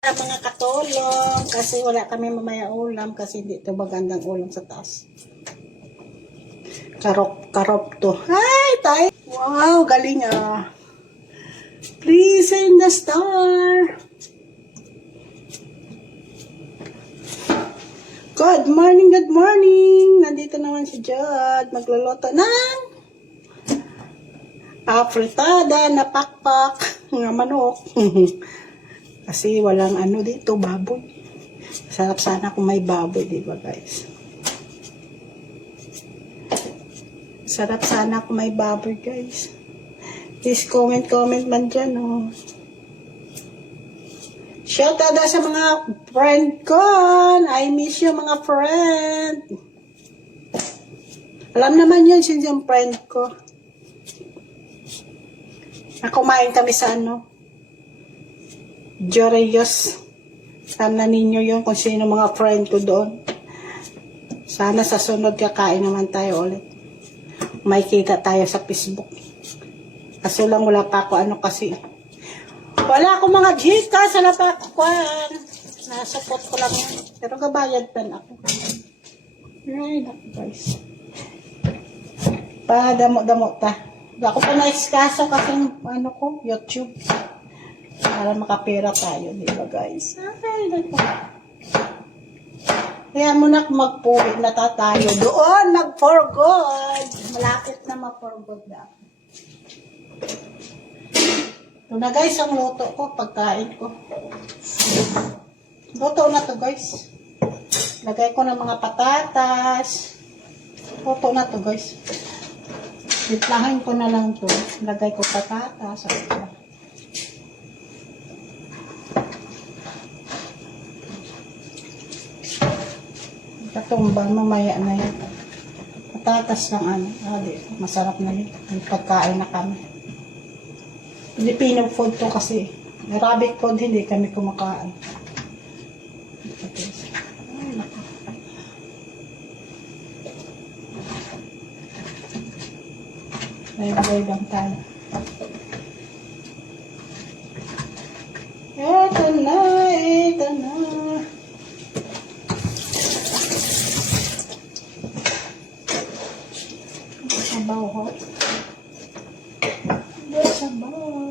Mga katulong kasi wala kami mamaya ulam kasi hindi ito magandang ulam sa taas. Karop to. Hi, tay! Wow, galing ah. Please send the star. Good morning, good morning. Nandito naman si Jod. Magluluto ng afritada na pakpak ng manok. Kasi walang ano dito, baboy. Sarap sana kung may baboy, di ba guys? Sarap sana kung may baboy, guys. Please comment man dyan, oh. Shout out sa mga friend ko. I miss you, mga friend. Alam naman yun, since yung friend ko. Nakumain kami sa ano, Joreyos. Sana ninyo yun kung sino mga friend ko doon. Sana sa sunod kakain naman tayo ulit. May kita tayo sa Facebook. Kaso lang wala pa ako ano kasi. Wala akong mga Gcash. Wala pa ako nasupot ko lang yan. Pero kabayad pa na ako. Ay, naku guys. Damo ta. Hindi ako pa naiskaso kasi ano ko, YouTube. Para makapera tayo, di ba guys? Ay, naku. Kaya muna magpuwi na tayo. Doon, mag-for good. Malapit na mag-for good na. Ito na guys, ang luto ko, pagkain ko. Luto na to guys. Lagay ko ng mga patatas. Luto na to guys. Itlahin ko na lang to. Lagay ko patatas. Katumba, mamaya na yan. Patatas lang ano. Masarap na yun. May pagkain na kami. Filipino food to kasi. Arabic food hindi kami kumakain. Ay, naku. Ay, lang tayo. Ito na, ito na. Sabaw ho. Sabaw.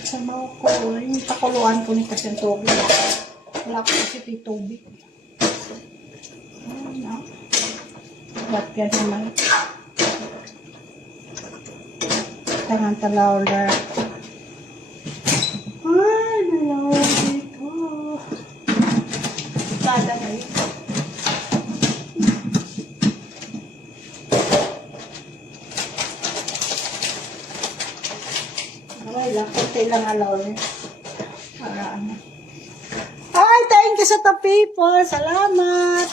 Sabaw ko. Yung pakuluan ko ni kasi ang tubig. Wala ko kasi ito tubig. Ayan. Ba't yan naman? Tangan talawla. Ay, nalaw dito. Kada kayo. Kunti lang alaw niya. Para ano. Ay, thank you sa to people. Salamat.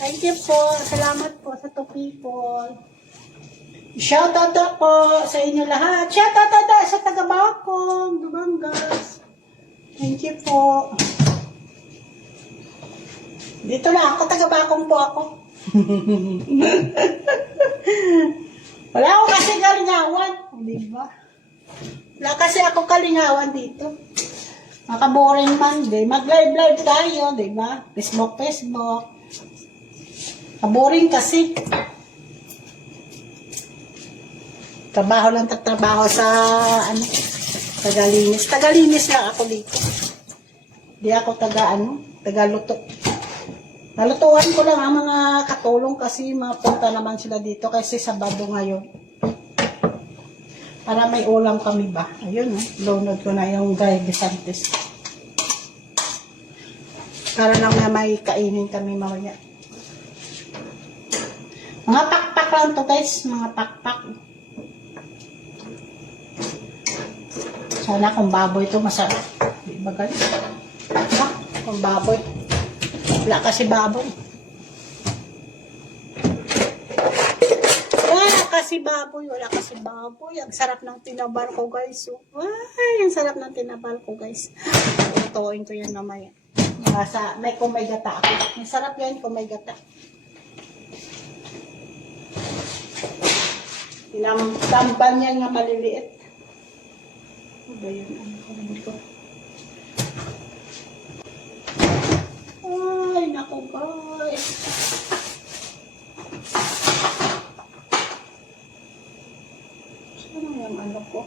Thank you po. Salamat po sa to people. Shout out po sa inyo lahat. Shout out sa taga-Bakong, Dumangas. Thank you po. Dito na ako, taga-Bakong po ako. Wala ako kasi kalingawan. Diba? Wala kasi ako kalingawan dito. Makaboring Monday. Mag-live tayo, di ba? Facebook. Kaboring kasi. Trabaho lang tatrabaho sa, ano, Tagalinis. Tagalinis lang ako dito. Di ako tagaluto. Nalutuan ko lang ang mga katulong kasi mapunta naman sila dito kasi Sabado ngayon. Para may ulam kami ba. Ayun, download ko na yung Guy Besantes. Para lang na may kainin kami mamaya. Mga pakpak lang to guys. Mga pakpak. Sana kung baboy to masarap. Di ba guys? Kung baboy. Wala kasi baboy. Wala kasi baboy. Ang sarap ng tinabal ko guys. Ay, ang sarap ng tinabal ko guys. Tutuin ko yan namaya. Kung may gata ako. Ang sarap yan kung may gata. Tinambal niya nga maliliit. Ano ba yun? Ano ko? Ay. Saan yung ano ko?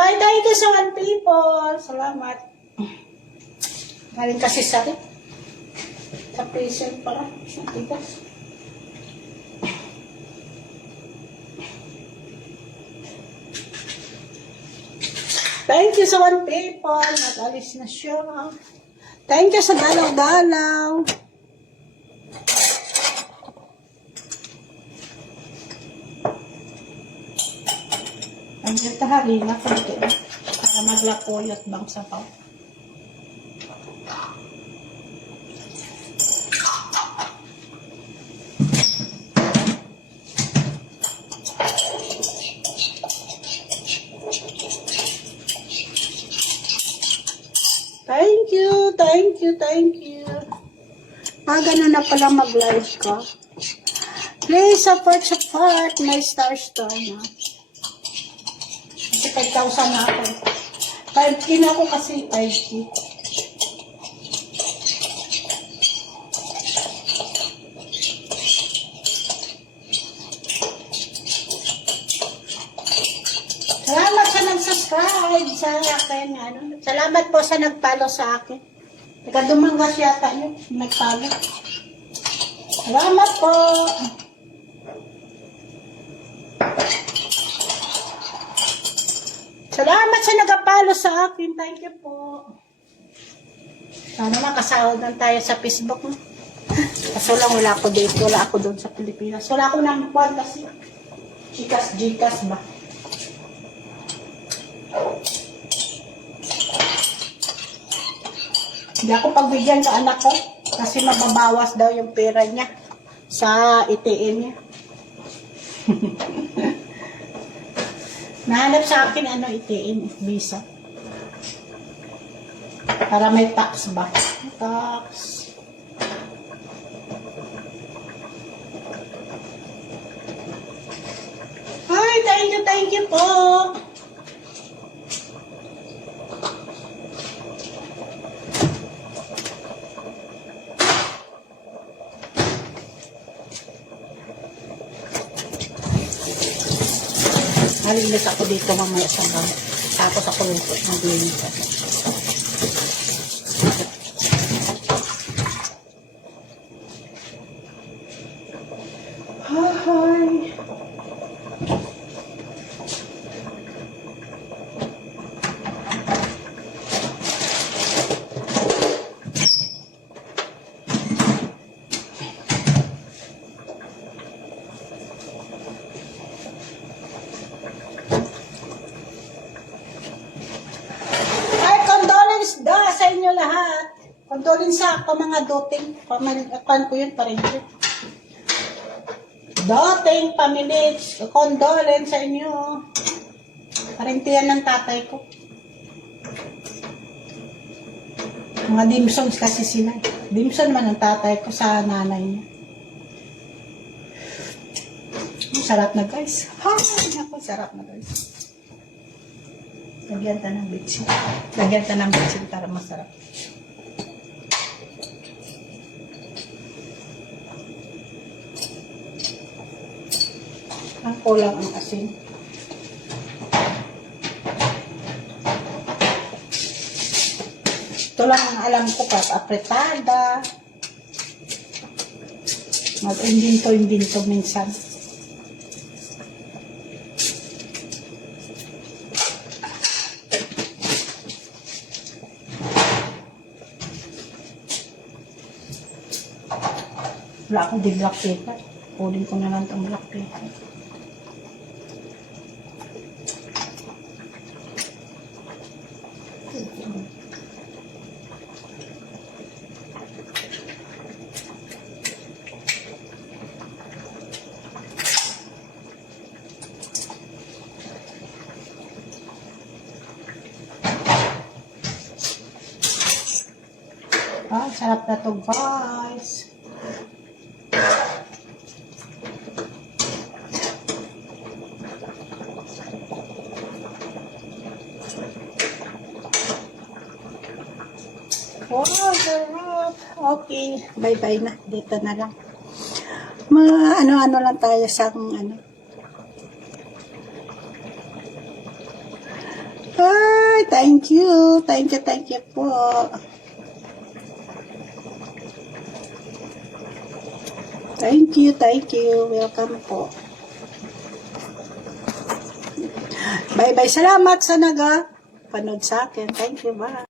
Hi, thank you so much, people. Salamat. Galing kasi sa patient para. Ang tigas. Thank you so much, people. Nag-alis na siya. Thank you sa dalaw-dalaw. Ang ganda halina konti para maglakoyot bang sapaw. Thank you, thank you, thank you. Ganun na pala mag-live ka. Please support my star na. Kasi 5,000 na ako. 5K na ako kasi 5K. Salamat sa nag-subscribe sa akin. Salamat po sa nag-follow sa akin. Teka, dumanggas yata yun. Nag-follow. Salamat po. Salamat sa nag-follow sa akin. Thank you po. Sana makasahod lang tayo sa Facebook. Kaso lang wala ako dito. Wala ako doon sa Pilipinas. Wala ako nang buwan kasi. Jikas ba? Hindi ako pagbigyan sa anak ko kasi mababawas daw yung pera niya sa ATM niya. Nahanap sa akin ATM, Visa. Para may tax ba? Tax. Hi, thank you po. Nalinis ako dito mamaya sa bang. Tapos ako maglinis ako. Hi. Sa inyo lahat. Condolence sa ako mga doting. Pamilyakan ko yun pa rin. Doting, pamilits. Condolence sa inyo. Parintiyan ng tatay ko. Mga dimsums kasi sila. Dimsum man ang tatay ko sa nanay niya. Sarap na guys. Ako, sarap na guys. Lagyan ta ng bitsin. Lagyan ta ng bitsin para masarap. Ang kulang ang asin. Ito lang ang alam ko pa. Apretada. Mag-indinto minsan. Wala akong di black paper. Kunin ko na lang itong black paper. Sarap na to guys. Wow, sarap. Okay, bye-bye na. Dito na lang. Mga ano-ano lang tayo sa ano. Ay, thank you. Thank you po. Thank you. Welcome po. Bye-bye. Salamat sa panood sa akin. Thank you. Bye.